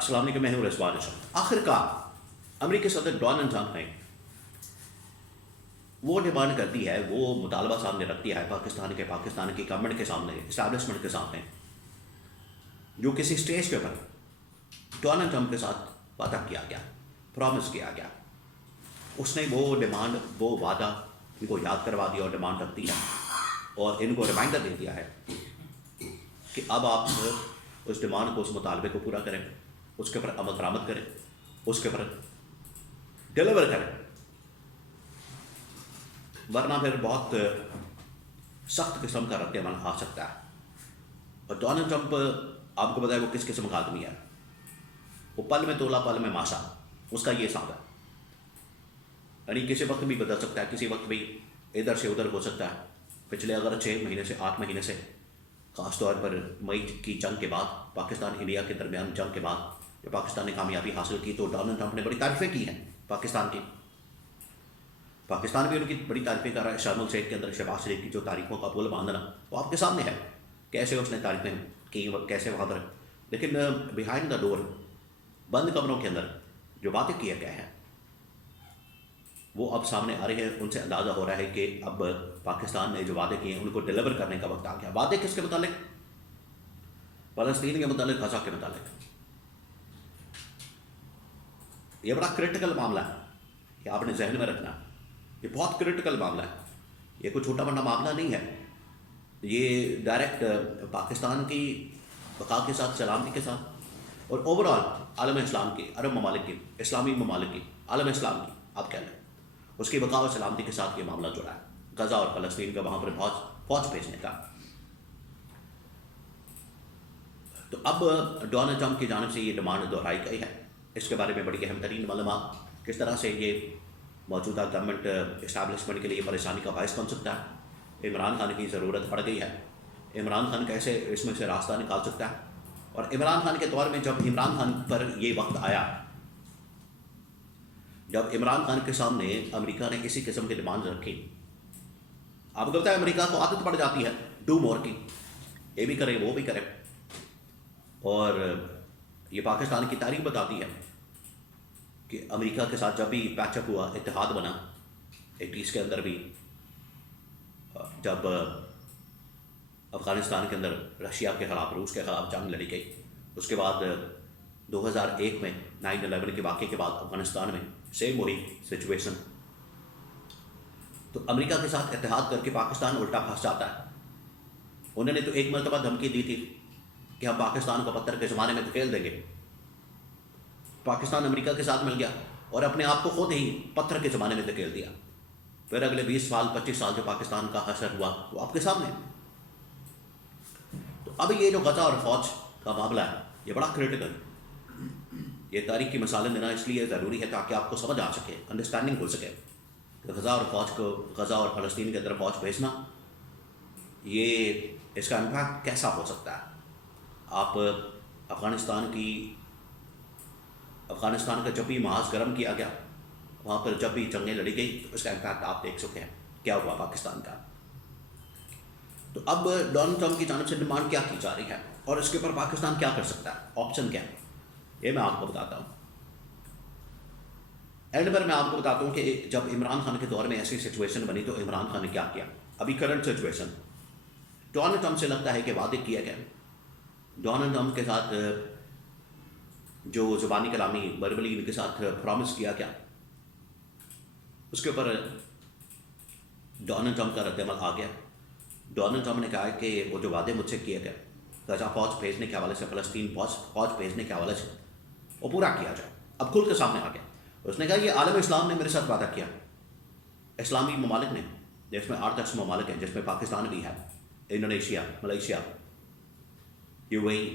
السلام علیکم، میں ہوں رضوان اشرف۔ آخر کار امریکی صدر ڈونلڈ ٹرمپ نے وہ ڈیمانڈ کر دی ہے، وہ مطالبہ سامنے رکھ دیا ہے پاکستان کی گورنمنٹ کے سامنے، اسٹیبلشمنٹ کے سامنے، جو کسی اسٹیج کے اوپر ڈونلڈ ٹرمپ کے ساتھ وعدہ کیا گیا، پرومس کیا گیا۔ اس نے وہ ڈیمانڈ، وہ وعدہ ان کو یاد کروا دیا اور ڈیمانڈ رکھ دی ہے، اور ان کو ریمائنڈر دے دیا ہے کہ اب آپ اس ڈیمانڈ کو، اس مطالبے کو پورا کریں، اس کے اوپر عمل درآمد کریں، اس کے اوپر ڈیلیور کریں، ورنہ پھر بہت سخت قسم کا رد عمل آ سکتا ہے۔ اور ڈونلڈ ٹرمپ آپ کو بتائے وہ کس قسم کا آدمی ہے، وہ پل میں تولا پل میں ماشا، اس کا یہ حساب ہے، یعنی کسی وقت بھی بدل سکتا ہے، کسی وقت بھی ادھر سے ادھر ہو سکتا ہے۔ پچھلے اگر 6 مہینے سے 8 مہینے سے، خاص طور پر مئی کی جنگ کے بعد، پاکستان انڈیا کے درمیان جنگ کے بعد جب پاکستان نے کامیابی حاصل کی تو ڈونلڈ ٹرمپ نے بڑی تعریفیں کی ہیں پاکستان کی۔ پاکستان بھی ان کی بڑی تعریفیں کر رہا ہے۔ شرم الشیخ کے اندر شہباز شریف کی جو تعریفوں کا پل باندھنا وہ آپ کے سامنے ہے، کیسے اس نے تعریفیں کی، کیسے وہاں پر، لیکن بیہائنڈ دا ڈور، بند کمروں کے اندر جو باتیں کیے گئے ہیں وہ اب سامنے آ رہے ہیں۔ ان سے اندازہ ہو رہا ہے کہ اب پاکستان نے جو وعدے کیے ہیں ان کو ڈیلیور کرنے کا وقت آ گیا۔ وعدے کس کے متعلق؟ فلسطین کے متعلق، غزہ کے متعلق۔ یہ بڑا کرٹیکل معاملہ ہے، یہ آپ نے ذہن میں رکھنا، یہ بہت کرٹیکل معاملہ ہے، یہ کوئی چھوٹا بڑا معاملہ نہیں ہے۔ یہ ڈائریکٹ پاکستان کی بقا کے ساتھ، سلامتی کے ساتھ، اور اوور آل عالم اسلام کی، عرب ممالک کی، اسلامی ممالک کی، عالم اسلام کی آپ کہہ لیں، اس کی بقا اور سلامتی کے ساتھ یہ معاملہ جڑا ہے، غزہ اور فلسطین کا، وہاں پر فوج بھیجنے کا۔ تو اب ڈونلڈ ٹرمپ کی جانب سے یہ ڈیمانڈ دہرائی گئی ہے۔ اس کے بارے میں بڑی اہم ترین معلومات، کس طرح سے یہ موجودہ گورنمنٹ اسٹیبلشمنٹ کے لیے پریشانی کا باعث بن سکتا ہے، عمران خان کی ضرورت پڑ گئی ہے، عمران خان کیسے اس میں سے راستہ نکال سکتا ہے، اور عمران خان کے دور میں جب عمران خان پر یہ وقت آیا، جب عمران خان کے سامنے امریکہ نے اسی قسم کی ڈیمانڈ رکھی، آپ کو پتہ ہے امریکہ کو عادت پڑ جاتی ہے ڈو مور کی، یہ بھی کرے وہ بھی کرے، اور یہ پاکستان کی تاریخ بتاتی ہے کہ امریکہ کے ساتھ جب بھی پیچ اپ ہوا، اتحاد بنا 80s کے اندر بھی، جب افغانستان کے اندر رشیا کے خلاف، روس کے خلاف جنگ لڑی گئی، اس کے بعد 2001 میں 9/11 کے واقعے کے بعد افغانستان میں سیم وہی سچویشن، تو امریکہ کے ساتھ اتحاد کر کے پاکستان الٹا پھنس جاتا ہے۔ انہوں نے تو ایک مرتبہ دھمکی دی تھی کہ ہم پاکستان کو پتھر کے زمانے میں دھکیل دیں گے، پاکستان امریکہ کے ساتھ مل گیا اور اپنے آپ کو خود ہی پتھر کے زمانے میں دھکیل دیا۔ پھر اگلے 20 سال 25 سال جو پاکستان کا حشر ہوا وہ آپ کے سامنے۔ تو اب یہ جو غزہ اور فوج کا معاملہ ہے یہ بڑا کریٹیکل، یہ تاریخ کی مثالیں دینا اس لیے ضروری ہے تاکہ آپ کو سمجھ آ سکے، انڈرسٹینڈنگ ہو سکے کہ غزہ اور فلسطین کے اندر فوج بھیجنا، یہ اس کا امپیکٹ کیسا ہو سکتا ہے۔ آپ افغانستان کا جب بھی محاذ گرم کیا گیا، وہاں پر جب بھی جنگیں لڑی گئی تو اس کا امپیکٹ آپ دیکھ سکے ہیں کیا ہوا پاکستان کا۔ تو اب ڈونلڈ ٹرمپ کی جانب سے ڈیمانڈ کیا کی جا رہی ہے اور اس کے اوپر پاکستان کیا کر سکتا ہے، آپشن کیا ہے، یہ میں آپ کو بتاتا ہوں۔ اینڈ پر میں آپ کو بتاتا ہوں کہ جب عمران خان کے دور میں ایسی سچویشن بنی تو عمران خان نے کیا کیا۔ ابھی کرنٹ سچویشن، ڈونلڈ ٹرمپ سے لگتا ہے کہ وعدے کیا گئے، ڈونلڈ ٹرمپ کے ساتھ جو زبانی کلامی وربلی ان کے ساتھ پرومس کیا گیا، اس کے اوپر ڈونلڈ ٹرمپ کا رد عمل آ گیا۔ ڈونلڈ ٹرمپ نے کہا کہ وہ جو وعدے مجھ سے کیے گئے غزہ فوج بھیجنے کے حوالے سے، فلسطین فوج بھیجنے کے حوالے سے، وہ پورا کیا جائے۔ اب کھل کے سامنے آ گیا، اس نے کہا یہ عالم اسلام نے میرے ساتھ وعدہ کیا، اسلامی ممالک نے، جس میں 8 ممالک ہیں، جس میں پاکستان بھی ہے، انڈونیشیا، ملیشیا، UAE،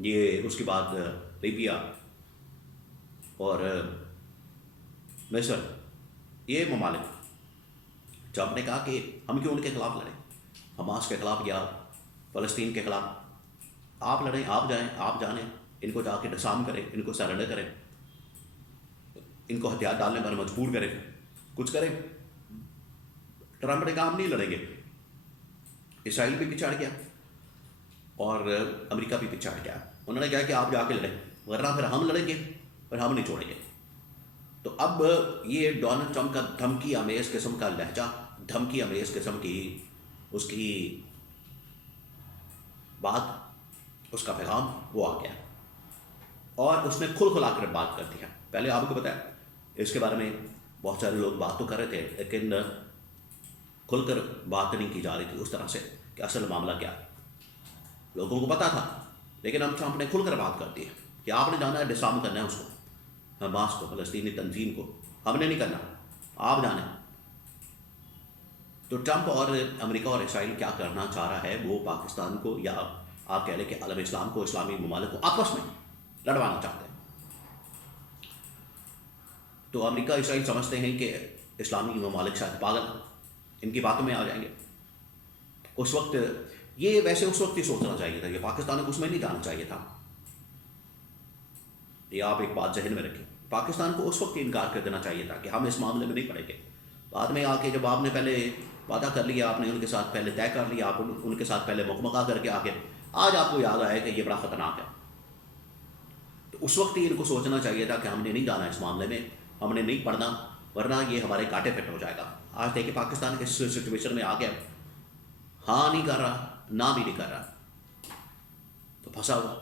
یہ اس کے بعد لیبیا اور مصر، یہ ممالک، جب نے کہا کہ ہم کیوں ان کے خلاف لڑیں، حماس کے خلاف یا فلسطین کے خلاف، آپ لڑیں، آپ جائیں، آپ جانیں، ان کو جا کے ڈسارم کریں، ان کو سرنڈر کریں، ان کو ہتھیار ڈالنے پر مجبور کریں، کچھ کریں۔ ٹرمپ نے کہا ہم نہیں لڑیں گے۔ اسرائیل بھی پیچھے ہٹ گیا اور امریکہ بھی پیچھے ہٹ گیا، انہوں نے کہا کہ آپ جا کے لڑیں، ورنہ پھر ہم لڑیں گے، پھر ہم نہیں چھوڑیں گے. تو اب یہ ڈونلڈ ٹرمپ کا دھمکی امیز قسم کا لہجہ، دھمکی امیز قسم کی اس کی بات، اس کا پیغام وہ آ گیا اور اس نے کھل کھلا کر بات کر دیا. پہلے آپ کو پتہ ہے اس کے بارے میں بہت سارے لوگ بات تو کر رہے تھے، لیکن کھل کر بات نہیں کی جا رہی تھی اس طرح سے کہ اصل معاملہ کیا ہے. لوگوں کو پتہ تھا، لیکن اب ٹرمپ نے کھل کر بات کر دی کہ آپ نے جانا ہے ڈسارم کرنا ہے اس کو، حماس کو، فلسطینی تنظیم کو، ہم نے نہیں کرنا، آپ جانے. تو ٹرمپ اور امریکہ اور اسرائیل کیا کرنا چاہ رہا ہے، وہ پاکستان کو یا آپ کہہ لیں کہ عالم اسلام کو، اسلامی ممالک کو آپس میں لڑوانا چاہتے ہیں. تو امریکہ اسرائیل سمجھتے ہیں کہ اسلامی ممالک شاید پاگل ان کی باتوں میں آ جائیں گے. اس وقت یہ ویسے اس وقت ہی سوچنا چاہیے تھا کہ پاکستان کو اس میں نہیں جانا چاہیے تھا. یہ آپ ایک بات ذہن میں رکھیں، پاکستان کو اس وقت ہی انکار کر دینا چاہیے تھا کہ ہم اس معاملے میں نہیں پڑیں گے. بعد میں آ کے جب آپ نے پہلے وعدہ کر لیا، آپ نے ان کے ساتھ پہلے طے کر لیا، آپ ان کے ساتھ پہلے مکمکہ کر کے آگے آج آپ کو یاد آیا کہ یہ بڑا خطرناک ہے. تو اس وقت ہی ان کو سوچنا چاہیے تھا کہ ہم نے نہیں جانا اس معاملے میں، ہم نے نہیں پڑھنا، ورنہ یہ ہمارے کانٹے فٹ ہو جائے گا. آج دیکھیں پاکستان اس سچویشن میں آ گیا، ہاں نہیں کر رہا، نہ بھی نہیں کر رہا، تو پھنسا ہوا.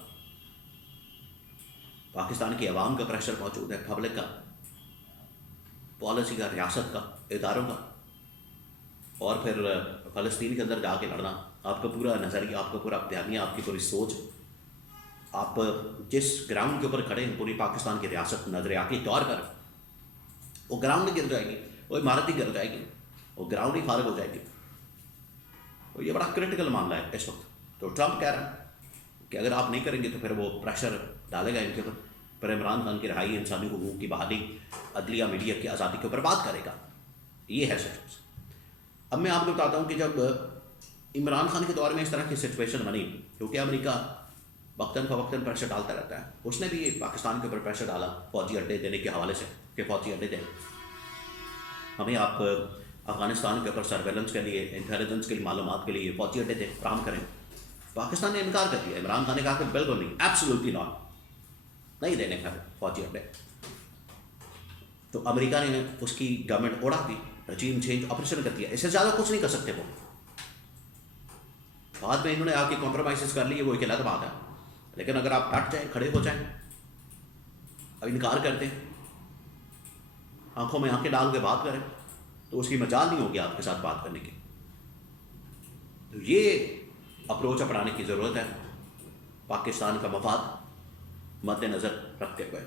پاکستان کی عوام کا پریشر موجود ہے، پبلک کا، پالیسی کا، ریاست کا، اداروں کا. اور پھر فلسطین کے اندر جا کے لڑنا، آپ کا پورا نظریہ، آپ کا پورا بیانیہ، آپ کی پوری سوچ، آپ جس گراؤنڈ کے اوپر کھڑے ہیں پوری پاکستان کی ریاست نظریاتی طور پر، وہ گراؤنڈ ہی گر جائے گی، وہ عمارت ہی گر جائے گی، وہ گراؤنڈ ہی فارغ ہو جائے گی. تو یہ بڑا کرٹیکل معاملہ ہے اس وقت. تو ٹرمپ کہہ رہا ہے کہ اگر آپ نہیں کریں گے تو پھر وہ پریشر ڈالے گا ان کے اوپر، پھر عمران خان کی رہائی، انسانی حقوق کی بحالی، عدلیہ، میڈیا کی آزادی کے اوپر بات کرے گا. یہ ہے سچ. اب میں آپ کو بتاتا ہوں کہ جب عمران خان کے دور میں اس طرح کی سچویشن بنی، کیونکہ امریکہ وقتاً فوقتاً پریشر ڈالتا رہتا ہے، اس نے بھی پاکستان کے اوپر پریشر ڈالا فوجی اڈے دینے کے حوالے سے کہ فوجی اڈے دیں ہمیں، آپ افغانستان کے اوپر سرویلنس کے لیے، انٹیلیجنس کے لیے، معلومات کے لیے فوجی اڈے دیں، فراہم کریں. پاکستان نے انکار کر دیا. عمران خان نے کہا کہ بالکل نہیں، ایبسولوٹلی ناٹ، نہیں دینے کا فوجی اڈے. تو امریکہ نے اس کی گورنمنٹ اڑا دی، رجیم چینج آپریشن کر دیا. اس سے زیادہ کچھ نہیں کر سکتے وہ. بعد میں انہوں نے آ کے کمپرومائزز کر لیے، وہ ایک الگ بات ہے. لیکن اگر آپ ڈٹ جائیں، کھڑے ہو جائیں، اب انکار کر دیں، آنکھوں میں آنکھیں ڈال کے بات کریں، تو اس کی مجال نہیں ہوگی آپ کے ساتھ بات کرنے کی. تو یہ اپروچ اپنانے کی ضرورت ہے پاکستان کا مفاد مد نظر رکھتے ہوئے.